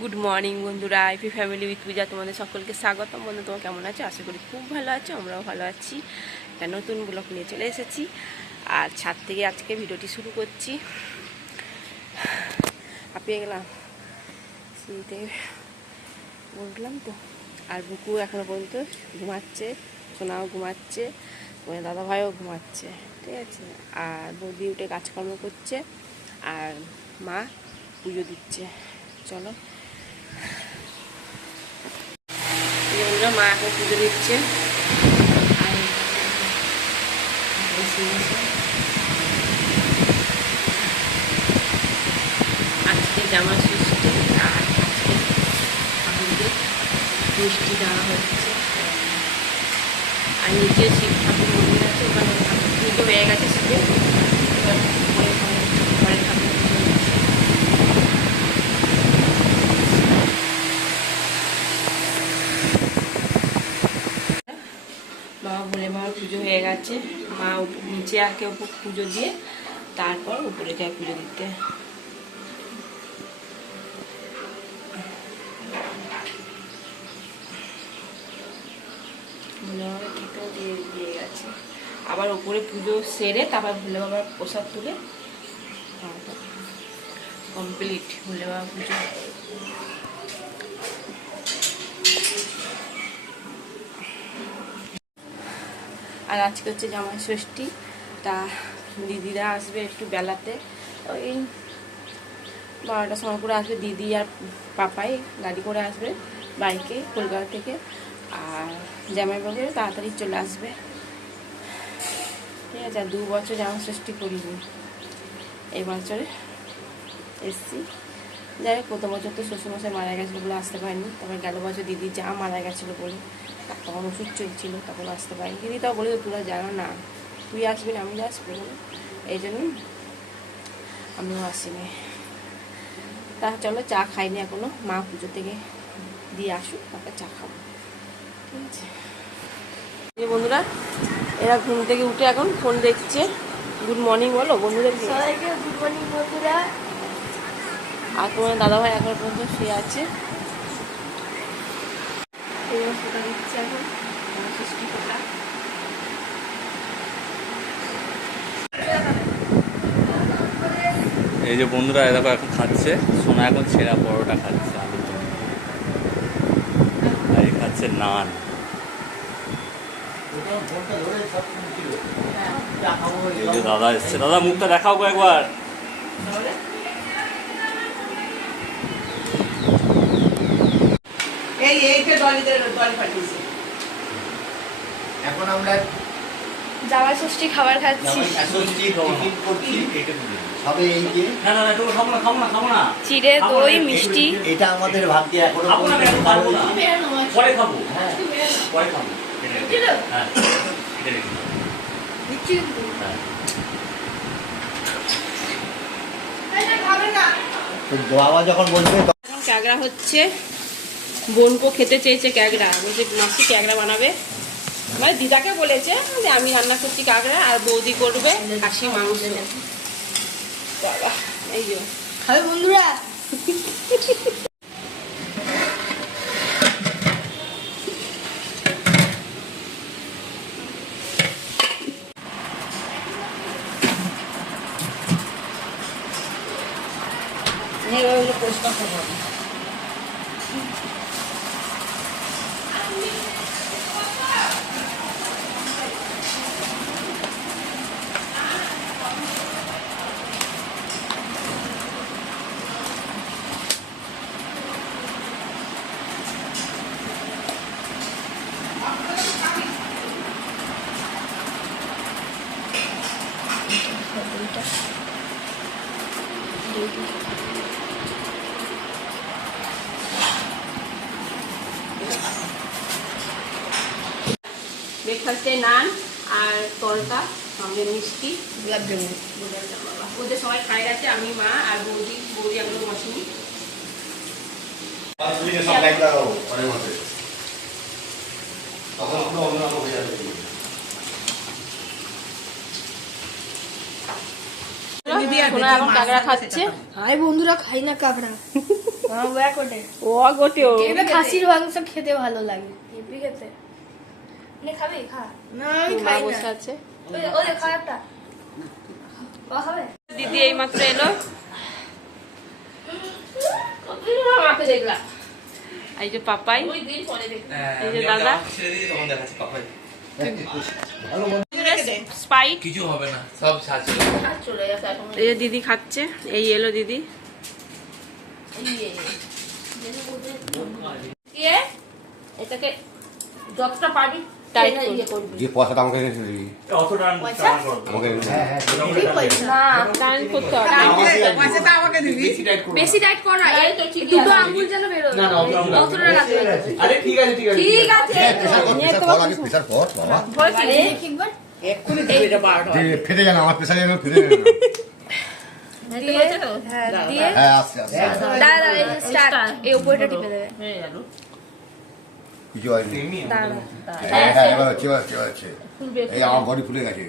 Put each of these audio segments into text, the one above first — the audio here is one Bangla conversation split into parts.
গুড মর্নিং বন্ধুরা আইপি ফ্যামিলি উইথ পূজা তোমাদের সকলকে স্বাগতম। বন্ধু, তোমার কেমন আছো? আশা করি খুব ভালো আছো, আমরাও ভালো আছি। একটা নতুন ব্লগ নিয়ে চলে এসেছি। আর ছাদ থেকে আজকে ভিডিওটি শুরু করছি। হাঁপিয়ে গেলাম সিঁড়িতে বললাম তো? আর বুকু এখনও পর্যন্ত ঘুমাচ্ছে, সোনাও ঘুমাচ্ছে দাদা ভাইও ঘুমাচ্ছে, ঠিক আছে? আর বৌদি উঠে কাজকর্ম করছে, আর মা পুজো দিচ্ছে। চলো মা এখন পুজো দিচ্ছে। আজকে জামা ষষ্ঠী আর আজকে ঠাকুরকে মিষ্টি দেওয়া হচ্ছে। আর নিচে শিব ঠাকুর মন্দির আছে ওখানে পুজো হয়ে গেছে শিবে ঘরে ঘরে ঘরে ঠাকুর পুজো হচ্ছে বলে বাবার পুজো হয়ে গেছে। মা নিচে আগে উপর পুজো দিয়ে তারপর উপরে যায় পুজো দিতে। ভোলে দিয়ে গেছে। আবার উপরে পুজো সেরে তারপর ভোলে বাবার প্রসাদ তুলে কমপ্লিট ভোলে বাবা পুজো। আর আজকে হচ্ছে জামাই ষষ্ঠী তা দিদিরা আসবে একটু বেলাতে। ওই বারোটার সময় করে আসবে দিদি আর পাপাই গাড়ি করে আসবে বাইকে কলকাতা থেকে। আর জামাইবাবু তাড়াতাড়ি চলে আসবে। ঠিক আছে, আর দু বছর জামা ষষ্ঠী করিনি। এই বছরে এসছি। যাই হোক প্রথম বছর তো শ্বশুরমশাই মারা গেছিল বলে আসতে পারিনি। তারপর গেল বছর দিদি যা মারা গেছিল বলে। তখন ওষুধ চলছিল তখন আসতে পারিনি। দিদি তাও বলে তোরা জানো না তুই আসবি না আমি আসবি এই জন্য আমিও আসিনি। তা চলো চা খাইনি এখনও। মা পুজো থেকে দিয়ে আসুক তারপর চা খাব। ঠিক আছে। এই বন্ধুরা এরা ঘুম থেকে উঠে এখন ফোন দেখছে। গুড মর্নিং বলো বন্ধুদের সবাইকে গুড মর্নিং বন্ধুরা। আর তোমার দাদাভাই এখন পর্যন্ত শুয়ে আছে। ফোটা দিচ্ছে এখন সৃষ্টি ফোটা এই যে বন্ধুরা এ দেখো এখন খাচ্ছে। সোনা এখন ছেঁড়া পরোটা খাচ্ছে দম আর খাচ্ছে নান। এই যে দাদা এসছে। দাদা মুখটা দেখাও একবার। এই এইটা ডলিদের ডলি পাঠিয়েছে। এখন আমরা জামাই ষষ্ঠী খাবার খাচ্ছি। সবে এই যে না না না খাব না খাব না খাব না। চিড়ে দই মিষ্টি। এটা আমাদের ভাগ্যে এখনও খাব না পরে খাব। হ্যাঁ। পরে খাব। হ্যাঁ। হ্যাঁ। তো বাবা যখন বলবে তখন এখন হচ্ছে। বোনকো খেতে চেয়েছে ক্যাগড়া। বলছে মাসি ক্যাগড়া বানাবে? মানে দিদাকে বলেছে যে আমি রান্না করছি ক্যাগড়া আর বৌদি করবে খাসি মাংস। বাবা এই যে। বন্ধুরা। পরিষ্কার করব ব্রেকফাস্টে নান আর তরকা সঙ্গে মিষ্টি। গোলাপ জামুন গোলাপ ওদের সবাই খাই গেছে আমি মা আর বৌদি বৌদি এখনও বসেনি সব লাইট লাগাবো পরের মাসে তখন পুরো অন্যরকম হয়ে যাবে। কাঁকড়া খাচ্ছে। হাই বন্ধুরা খাই না কাঁকড়া। আমার ও গোটেও খাসির মাংস খেতে ভালো লাগে। খেতে? নে খাবি? খা। না আমি খাই না। বসে আছে। ওই যে- ওই ও খাবে? দিদি এই মাত্র এলো। মাকে দেখলাম? এই যে পাপাই। দেখলাম। এই যে দাদা। স্পাইট কিছু হবে না সব এই যে দিদি খাচ্ছে। এই এলো দিদি। এটাকে যতটা পারবি যে পয়সাটা আমাকে এনে দিবি। বেশি টাইট করো। না দুটো আঙ্গুল যেন বের না, অতটা আরে ঠিক আছে ঠিক আছে ঠিক আছে হ্যাঁ, প্রেসার কর, ফেটে যান আমার প্রেসার যেন ফেটে যান দিয়ে হ্যাঁ দিয়ে হ্যাঁ আসছে আসছে। দাঁড়া দাঁড়া স্টার্ট এই উপরটা টিপে দেবে। কিছু হয়নি হ্যাঁ হ্যাঁ এবার হচ্ছে এবার হচ্ছে এবার হচ্ছে। এই আমার বডি ফুলে গেছে।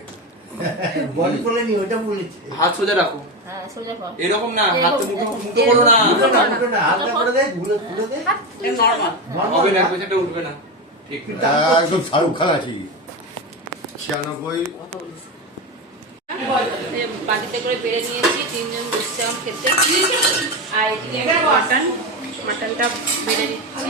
বডি ওটা বলেছে। হাত সোজা রাখো। হ্যাঁ এরকম না হাত মুখে মুখে করো না। দুটো না দুটো না হালকা করে দেয় ঘুরে ঘুরে দেয় হবে না পেছনটা উঠবে না। ঠিক। একদম শাহরুখ খান আছি। ছিয়ানব্বই। বাটিতে করে বেড়ে নিয়েছি তিনজন বসছিলাম খেতে আর এদিকে মাটন মাটনটা বেড়ে নিচ্ছি।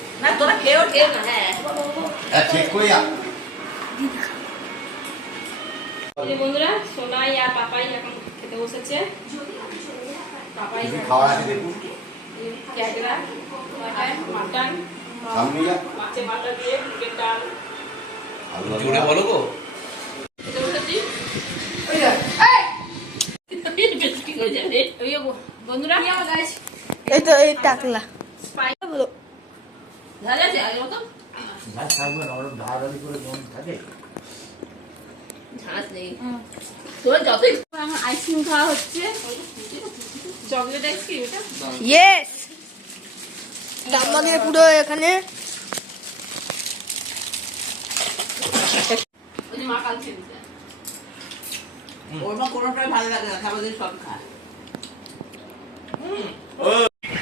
না তোরা খেয়েও খেয়ে না হ্যাঁ। হ্যাঁ করি যে বন্ধুরা সোনাই আর পাপাই এখন খেতে বসেছে। পাপাই কিছু খাওয়ার আছে দেখুন। ক্যাকড়া মাটন মাথা দিয়ে মুগের ডাল। আলু জুড়ে বলো গো। হয়ে বন্ধুরা এই তো এই টাকলা। ভাত থাকবে না ওর ধারালি করে মন থাকে। ঝাঁস নেই। তোর যতই এখন আইসক্রিম খাওয়া হচ্ছে। চকলেট আইসক্রিম এটা? ইয়েস আমাদের পুরো এখানে। মা কাল ওর মা কোনোটাই ভালো লাগে না আমাদের সব খায়।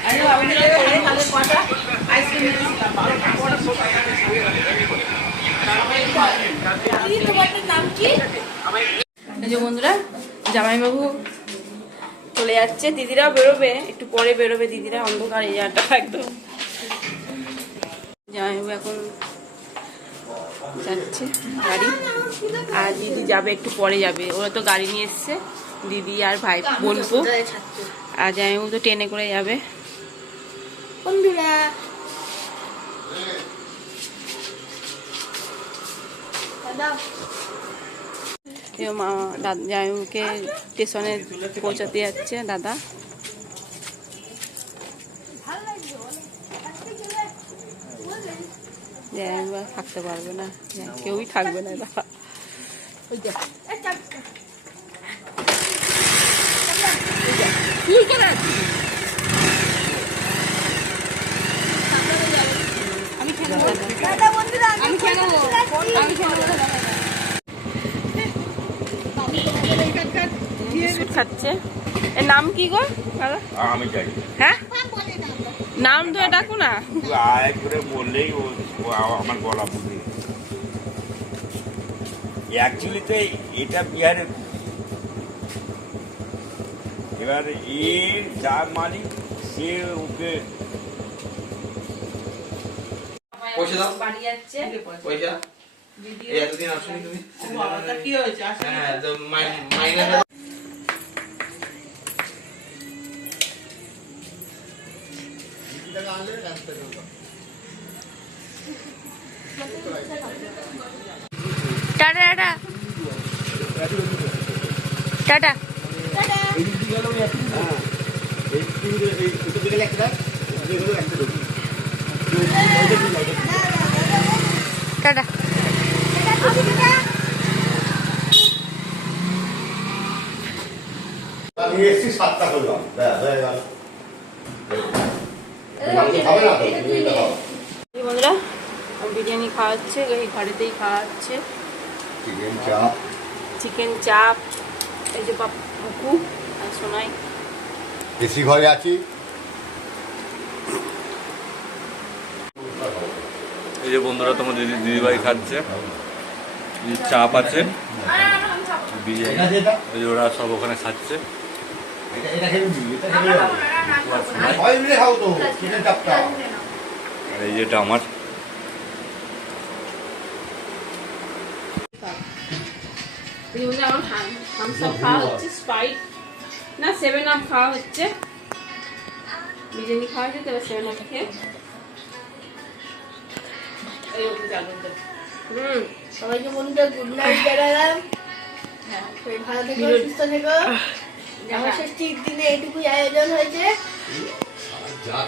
আরে আমাদের করে তাহলে কটা আইসক্রিম এই বন্ধুরা, জামাইবাবু চলে যাচ্ছে। দিদিরাও বেরোবে, একটু পরে বেরোবে দিদিরা, অন্ধকার এই জায়গাটা একদম। জামাইবাবু এখন যাচ্ছে গাড়ি। আর দিদি যাবে, একটু পরে যাবে। ওরা তো গাড়ি নিয়ে এসছে, দিদি আর ভাই বোনপো আর জামাইবাবু তো ট্রেনে করে যাবে। বন্ধুরা দাদা এ মা দাদা জামাইবাবুকে স্টেশনে পৌঁছাতে যাচ্ছে দাদা। জামাইবাবু আর থাকতে পারবে না। কেউই থাকবে না দাদা। দাদা বন্ধুরা আমি কেন আমি কেন খাচ্ছে। এর নাম কি গো? আমি হ্যাঁ? নাম ধরে ডাকো না। করে বললেই আমার গলা বুঝে অ্যাকচুয়ালি তো এটা বিহারের এবার এর যার মালিক সে ওকে পয়সা দাও। বাড়ি যাচ্ছে। পয়সা। এতদিন আসনি তুমি? কি হয়েছে? হ্যাঁ মাইনে টাটা টাটা। টাটা। টাটা। আমি এসছি সাতটা করলাম ব্যাস হয়ে গেল মাংস খাবে না তো তুমি এটা খাও এই বন্ধুরা বিরিয়ানি খাওয়া হচ্ছে এই ঘরেতেই খাওয়া হচ্ছে চিকেন চাপ চিকেন চাপ এই যে বাপু আর সোনাই। এসি ঘরে আছি। এই যে বন্ধুরা তোমার দিদি দিদিভাই খাচ্ছে। যে চাপ আছে। বিরিয়ানি। ওরা সব ওখানে খাচ্ছে। এটা এটা খেয়ে বন্ধুরা আমার থামস আপ খাওয়া হচ্ছে স্প্রাইট না সেভেন আপ খাওয়া হচ্ছে। বিরিয়ানি খাওয়া হচ্ছে তবে সেভেন আপ খেয়ে। এই ওকে জানুন হুম সবাইকে বন্ধুরা গুড নাইট জানালাম। হ্যাঁ। ভালো থেকো সুস্থ থেকো। আমার ষষ্ঠীর দিনে এটুকুই আয়োজন হয়েছে। যা